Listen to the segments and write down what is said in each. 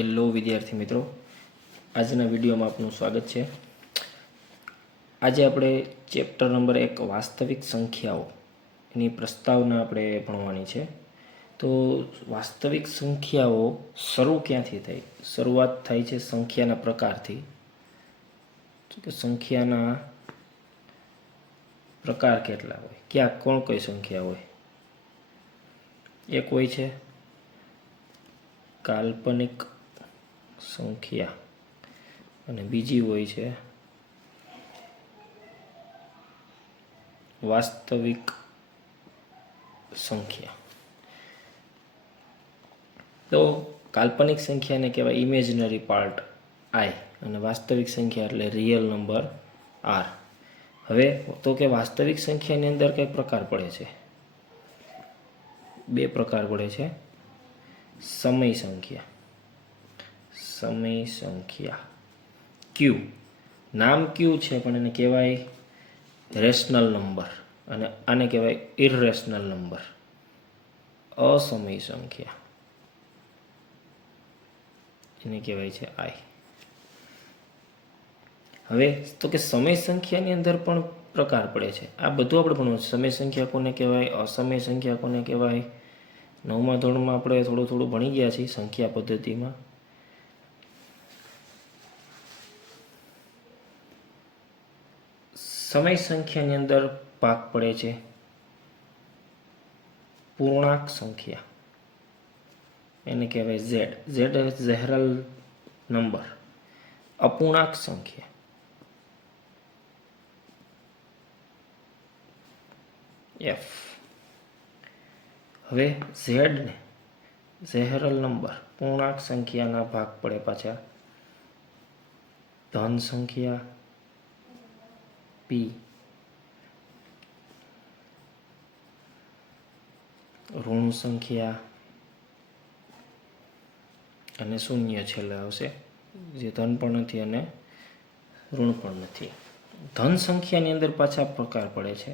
Hello વિદ્યાર્થી મિત્રો, આજના વિડીયોમાં આપનું સ્વાગત છે। આજે આપણે ચેપ્ટર નંબર 1 વાસ્તવિક સંખ્યાઓ એની પ્રસ્તાવના આપણે ભણવાની છે। તો વાસ્તવિક સંખ્યાઓ શરૂ ક્યાંથી થઈ? શરૂઆત થાય છે સંખ્યાના પ્રકારથી। તો કે સંખ્યાના પ્રકાર કેટલા હોય, ક્યાં કોણ કઈ સંખ્યા હોય? એક હોય છે કાલ્પનિક સંખ્યા અને બીજી હોય છે વાસ્તવિક સંખ્યા। તો કાલ્પનિક સંખ્યાને કહેવાય ઇમેજનરી પાર્ટ આઈ અને વાસ્તવિક સંખ્યા એટલે રિયલ નંબર આર। હવે તો કે વાસ્તવિક સંખ્યાની અંદર કઈ પ્રકાર પડે છે? બે પ્રકાર પડે છે। સમય સંખ્યા, સમય સંખ્યા ક્યુ, નામ ક્યુ છે પણ એને કહેવાય રેશનલ નંબર અને આને કહેવાય ઇરરેશનલ નંબર, અસમય સંખ્યા એને કહેવાય છે આઈ। હવે તો કે સમય સંખ્યાની અંદર પણ પ્રકાર પડે છે। આ બધું આપણે ભણવું। સમય સંખ્યા કોને કહેવાય, અસમય સંખ્યા કોને કહેવાય, 9મા ધોરણમાં આપણે થોડું ભણી ગયા છીએ સંખ્યા પદ્ધતિમાં। સમય સંખ્યાની અંદર ભાગ પડે છે પૂર્ણાંક સંખ્યા, એને કહેવાય ઝેડ, ઝેડ ઝેહરલ નંબર। અપૂર્ણાંક સંખ્યા એફ। હવે ઝેડ ને ઝેહરલ નંબર પૂર્ણાંક સંખ્યાના ભાગ પડે પાછા ધન સંખ્યા પી, ઋણ સંખ્યા અને શૂન્ય છેલ્લે આવશે, જે ધન પણ નથી અને ઋણ પણ નથી। ધન સંખ્યાની અંદર પાછા પ્રકાર પડે છે।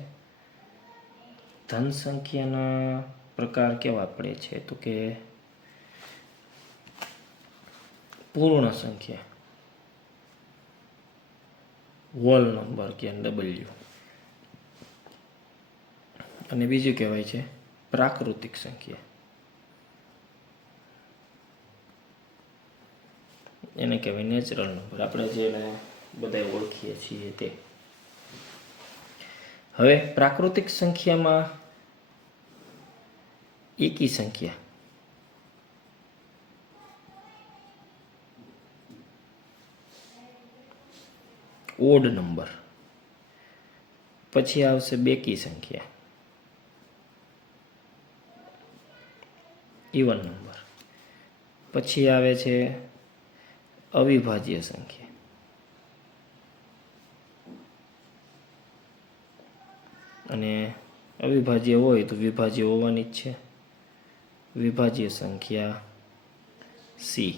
ધન સંખ્યાના પ્રકાર કેવા પડે છે? તો કે પૂર્ણ સંખ્યા, હોલ નંબર કે ડબલ્યુ, અને બીજું કહેવાય છે પ્રાકૃતિક સંખ્યા, એને કહેવાય નેચરલ નંબર, આપણે જેને બધા ઓળખીએ છીએ તે। હવે પ્રાકૃતિક સંખ્યામાં એકી સંખ્યા, ઓડ નંબર, પછી આવશે બેકી સંખ્યા, ઇવન નંબર, પછી આવે છે અવિભાજ્ય સંખ્યા, અને અવિભાજ્ય હોય તો વિભાજ્ય હોવાની જ છે, વિભાજ્ય સંખ્યા સી।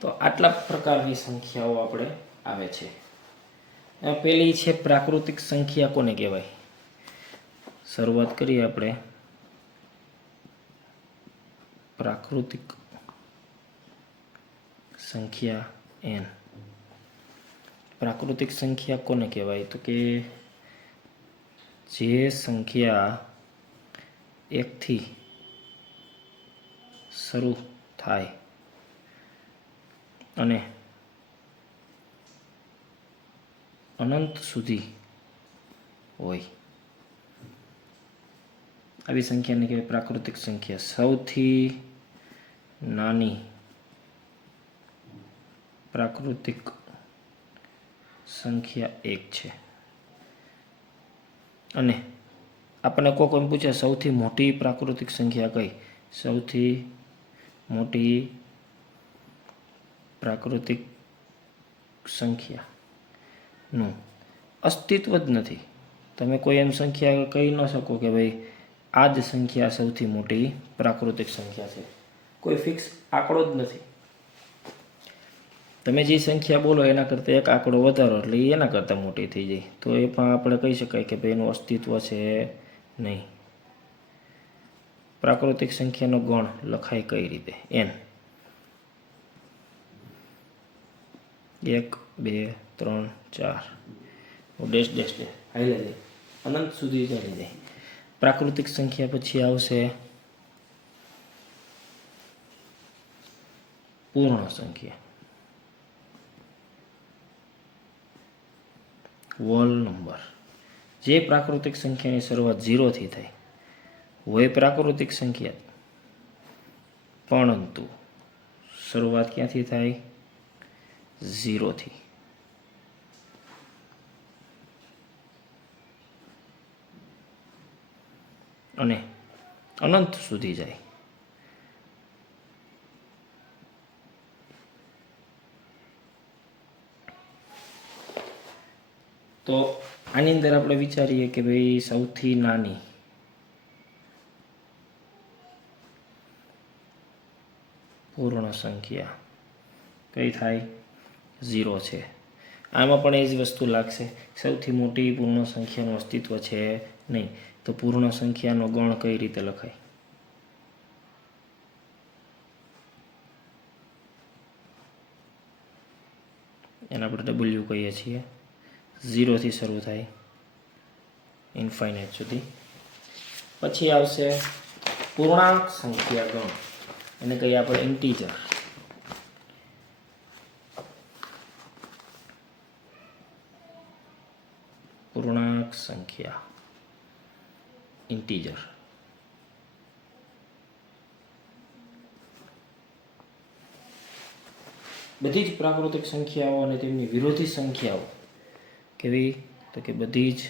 તો આટલા પ્રકારની સંખ્યાઓ આપણે આવે છે। પેલી છે પ્રાકૃતિક સંખ્યા કોને કહેવાય? શરૂઆત કરીએ આપણે પ્રાકૃતિક સંખ્યા એન। પ્રાકૃતિક સંખ્યા કોને કહેવાય? તો કે જે સંખ્યા એકથી શરૂ થાય અને અનંત સુધી હોય આવી સંખ્યાને કહેવાય પ્રાકૃતિક સંખ્યા। સૌથી નાની પ્રાકૃતિક સંખ્યા 1 છે। અને આપણને કોઈ પૂછે સૌથી મોટી પ્રાકૃતિક સંખ્યા કઈ? સૌથી મોટી પ્રાકૃતિક સંખ્યાનું અસ્તિત્વ જ નથી। તમે કોઈ એમ સંખ્યા કહી ન શકો કે ભાઈ આ જ સંખ્યા સૌથી મોટી પ્રાકૃતિક સંખ્યા છે, કોઈ ફિક્સ આંકડો જ નથી। તમે જે સંખ્યા બોલો એના કરતાં એક આંકડો વધારો એટલે એના કરતાં મોટી થઈ જાય, તો એ પણ આપણે કહી શકાય કે ભાઈ એનું અસ્તિત્વ છે નહીં। પ્રાકૃતિક સંખ્યાનો ગણ લખાય કઈ રીતે? n 1 2 3 4 ડેશ ડેશ ડેશ હાઈલે જાય અનંત સુધી ચાલી જાય. પ્રાકૃતિક સંખ્યા પછી આવશે પૂર્ણ સંખ્યા, હોલ નંબર. જે પ્રાકૃતિક સંખ્યાની શરૂઆત 0 થી થાય હોય પ્રાકૃતિક સંખ્યા, પરંતુ શરૂઆત ક્યાંથી થાય? 0 થી. અને અનંત સુધી જાય. તો આની અંદર આપણે વિચારીએ કે ભાઈ સૌથી નાની પૂર્ણ સંખ્યા કઈ થાય? 0 છે. આમાં પણ એ જ વસ્તુ લાગશે. સૌથી મોટી પૂર્ણ સંખ્યાનું અસ્તિત્વ છે નહીં, તો પૂર્ણ સંખ્યાનો ગણ કઈ રીતે લખાય? એને આપણે W કહીએ છીએ. 0 થી શરૂ થાય ઇન્ફાઇનાઇટ સુધી. પછી આવશે પૂર્ણાંક સંખ્યા ગણ, એને કહીએ આપણે ઇન્ટીજર. પૂર્ણાંક સંખ્યા ઇન્ટીજર. બધી જ પ્રાકૃતિક સંખ્યાઓ અને તેમની વિરોધી સંખ્યાઓ કેવી? તો કે બધી જ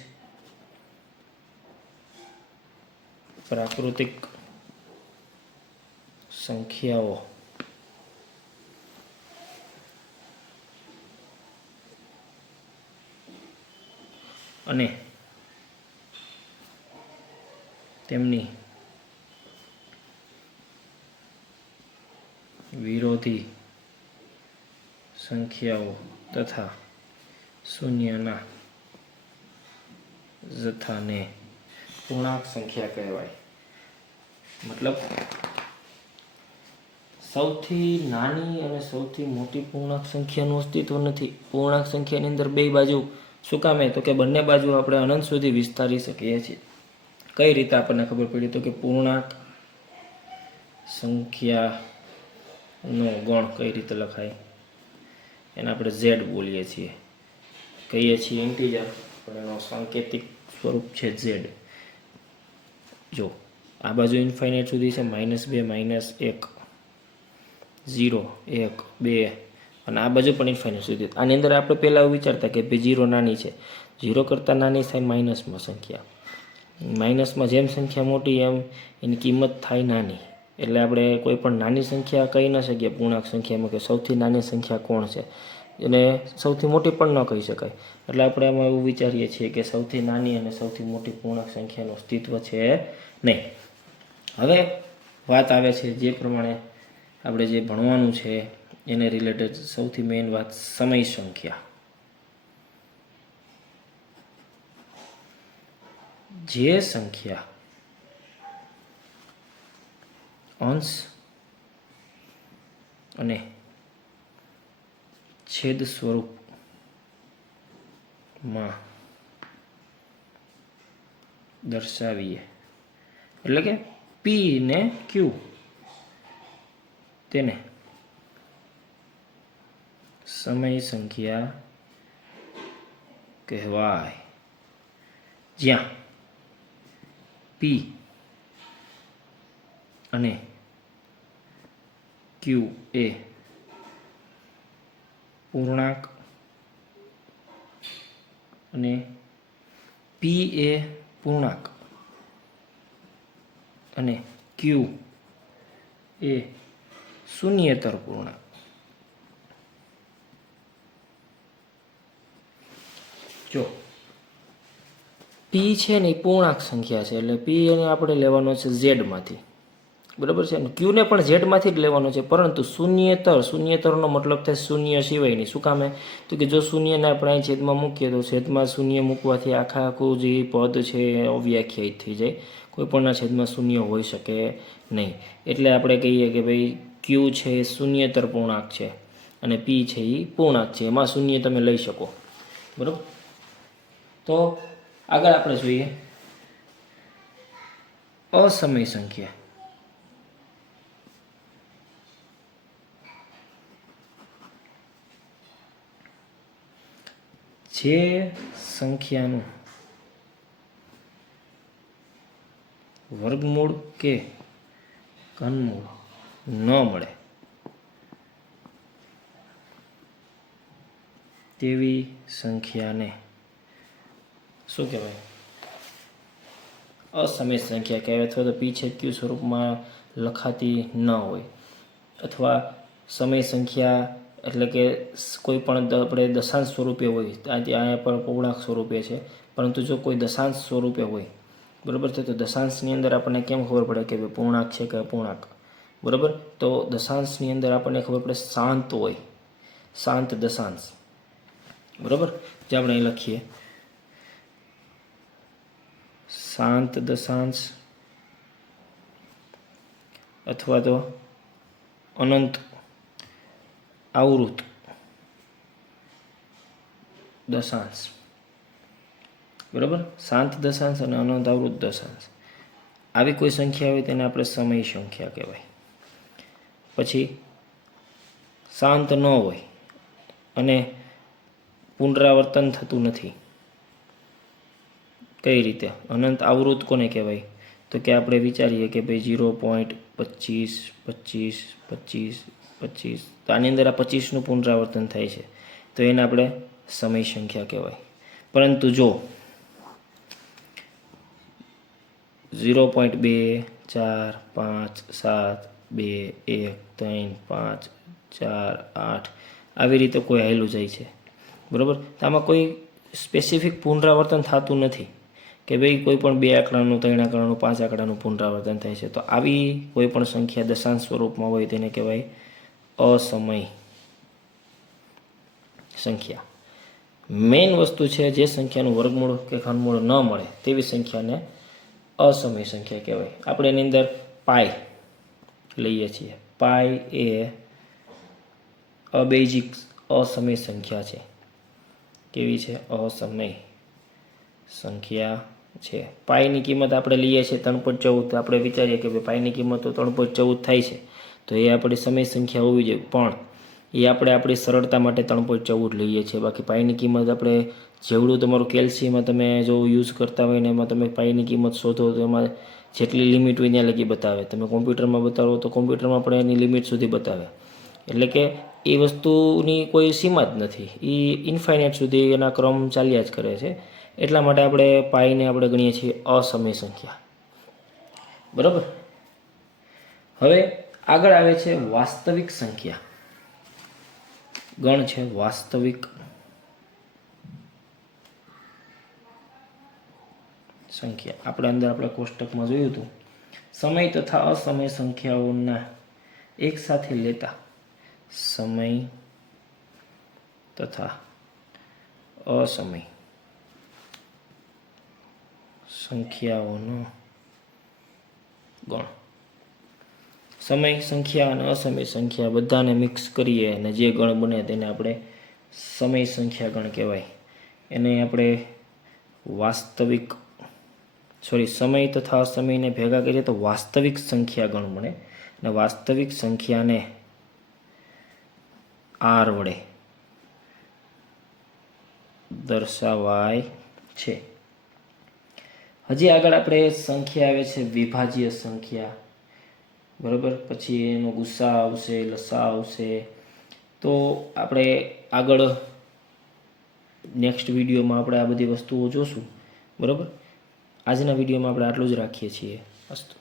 પ્રાકૃતિક સંખ્યાઓ અને તેમની વિરોધી સંખ્યાઓ તથા શૂન્યના જથ્થાને પૂર્ણાંક સંખ્યા કહેવાય. મતલબ સૌથી નાની અને સૌથી મોટી પૂર્ણાંક સંખ્યાનું અસ્તિત્વ નથી. પૂર્ણાંક સંખ્યાની અંદર બે બાજુ શું કામે? તો કે બંને બાજુ આપણે અનંત સુધી વિસ્તારી શકીએ છીએ. કઈ રીતે આપણને ખબર પડી? તો કે પૂર્ણાંક સંખ્યાનો ગણ કઈ રીતે લખાય? એને આપણે z બોલીએ છીએ, કહીએ છીએ ઇન્ટીજર, પણ એનો સાંકેતિક સ્વરૂપ છે z. જો આ બાજુ ઇન્ફાઇનાઇટ સુધી છે, -2 -1 0 1 2, અને આ બાજુ પણ ઇન્ફાઇનાઇટ સુધી. આની અંદર આપણે પહેલાં વિચારતા કે ભાઈ 0 નાની છે. 0 કરતાં નાની થાય માઇનસમાં સંખ્યા. માઇનસમાં જેમ સંખ્યા મોટી એમ એની કિંમત થાય નાની. એટલે આપણે કોઈ પણ નાની સંખ્યા કહી ન શકીએ પૂર્ણાંક સંખ્યામાં કે સૌથી નાની સંખ્યા કોણ છે, એને સૌથી મોટી પણ ન કહી શકાય. એટલે આપણે એમાં એવું વિચારીએ છીએ કે સૌથી નાની અને સૌથી મોટી પૂર્ણાંક સંખ્યાનું અસ્તિત્વ છે નહીં. હવે વાત આવે છે જે પ્રમાણે આપણે જે ભણવાનું છે એને રિલેટેડ સૌથી મેઇન વાત સમય સંખ્યા. જે સંખ્યા અંશ અને છેદ સ્વરૂપમાં દર્શાવીએ, એટલે કે P ને Q, તેને સમય સંખ્યા કહેવાય. જ્યાં P અને Q એ પૂર્ણાંક અને P એ પૂર્ણાંક અને Q એ શૂન્યેતર પૂર્ણાંક. જો P છે ને એ પૂર્ણાંક સંખ્યા છે, એટલે P એને આપણે લેવાનો છે Z માંથી. બરાબર છે. અને ક્યુને પણ ઝેડમાંથી જ લેવાનો છે, પરંતુ શૂન્યતરનો મતલબ થાય શૂન્ય સિવાયની. શું કામે? તો કે જો શૂન્યને આપણે અહીં છેદમાં મૂકીએ તો છેદમાં શૂન્ય મૂકવાથી આખું જે પદ છે એ અવ્યાખ્યાયિત થઈ જાય. કોઈ પણના છેદમાં શૂન્ય હોઈ શકે નહીં. એટલે આપણે કહીએ કે ભાઈ ક્યુ છે એ શૂન્યતર પૂર્ણાંક છે અને પી છે એ પૂર્ણાંક છે, એમાં શૂન્ય તમે લઈ શકો. બરાબર. તો આગળ આપણે જોઈએ અસમય સંખ્યા. જે સંખ્યાનું વર્ગમૂળ કે ઘનમૂળ ન મળે તેવી સંખ્યાને શું કહેવાય? અસમય સંખ્યા કહેવાય. અથવા તો પી છે ક્યુ સ્વરૂપમાં લખાતી ન હોય, અથવા સમય સંખ્યા એટલે કે કોઈ પણ આપણે દશાંશ સ્વરૂપે હોય. અહીંયા પણ પૂર્ણાંક સ્વરૂપે છે, પરંતુ જો કોઈ દશાંશ સ્વરૂપે હોય, બરાબર છે, તો દશાંશની અંદર આપણને કેમ ખબર પડે કે ભાઈ પૂર્ણાંક છે કે અપૂર્ણાંક? બરાબર. તો દશાંશની અંદર આપણને ખબર પડે શાંત હોય, શાંત દશાંશ. બરાબર. જે આપણે અહીં લખીએ શાંત દશાંશ અથવા તો અનંત આવૃત દશાંશ. બરાબર. શાંત દશાંશ અને અનંત આવૃત દશાંશ, આવી કોઈ સંખ્યા હોય તેને આપણે સમય સંખ્યા કહેવાય. પછી શાંત ન હોય અને પુનરાવર્તન થતું નથી. કઈ રીતે? અનંત આવૃત કોને કહેવાય? તો કે આપણે વિચારીએ કે ભાઈ 0.25 25 25 25, તો આની અંદર આ 25નું પુનરાવર્તન થાય છે, તો એને આપણે સમય સંખ્યા કહેવાય. પરંતુ જો 0.2 4 5 7 2 1 3 5 4 8 આવી રીતે કોઈ હાલ્યું જાય છે, બરાબર, તો આમાં કોઈ સ્પેસિફિક પુનરાવર્તન થતું નથી કે ભાઈ કોઈ પણ 2 આંકડાનું 3 આંકડાનું 5 આંકડાનું પુનરાવર્તન થાય છે. તો આવી કોઈ પણ સંખ્યા દશાંશ સ્વરૂપમાં હોય તેને કહેવાય અસમય સંખ્યા. મેઇન વસ્તુ છે જે સંખ્યાનું વર્ગમૂળ કે ઘનમૂળ ન મળે તેવી સંખ્યાને અસમય સંખ્યા કહેવાય. આપણે એની અંદર પાઈ લઈએ છીએ. પાઈ એ અબેઝિક અસમય સંખ્યા છે. કેવી છે? અસમય સંખ્યા છે. પાઈની કિંમત આપણે લઈએ છીએ 3.14. આપણે વિચારીએ કે ભાઈ પાઈની કિંમત તો 3.14 થાય છે, તો એ આપણી સમય સંખ્યા હોવી જોઈએ, પણ એ આપણે આપણી સરળતા માટે 3.14 લઈએ છીએ. બાકી પાઈની કિંમત આપણે જેવડું તમારું કેલ્સીમાં તમે જો યુઝ કરતા હોય ને એમાં તમે પાઈની કિંમત શોધો તો એમાં જેટલી લિમિટ હોય ત્યાં લગી બતાવે. તમે કોમ્પ્યુટરમાં બતાવો તો કોમ્પ્યુટરમાં પણ એની લિમિટ સુધી બતાવે. એટલે કે એ વસ્તુની કોઈ સીમા જ નથી, એ ઇન્ફાઇનાઇટ સુધી એના ક્રમ ચાલ્યા જ કરે છે. એટલા માટે આપણે પાઈને આપણે ગણીએ છીએ અસમય સંખ્યા. બરાબર. હવે આગળ આવે છે વાસ્તવિક સંખ્યા. ગણ છે વાસ્તવિક સંખ્યા. આપણે અંદર આપણે કોષ્ટકમાં જોયું હતું, સમય તથા અસમય સંખ્યાઓના એક સાથે લેતા સમય તથા અસમય સંખ્યાઓનો ગણ. સમય સંખ્યા અને અસમય સંખ્યા બધાને મિક્સ કરીએ અને જે ગણ બને તેને આપણે સમય સંખ્યા ગણ કહેવાય. એને આપણે વાસ્તવિક સમય તથા અસમયને ભેગા કરીએ તો વાસ્તવિક સંખ્યા ગણ બને. અને વાસ્તવિક સંખ્યાને આર વડે દર્શાવાય છે. હજી આગળ આપણે સંખ્યા આવે છે વિભાજ્ય સંખ્યા. બરાબર. પછી એનો ગુસ્સા આવશે, લસા આવશે. તો આપણે આગળ નેક્સ્ટ વિડીયોમાં આપણે આ બધી વસ્તુઓ જોશું. બરાબર. આજના વિડીયોમાં આપણે આટલું જ રાખીએ છીએ. અસ્તુ.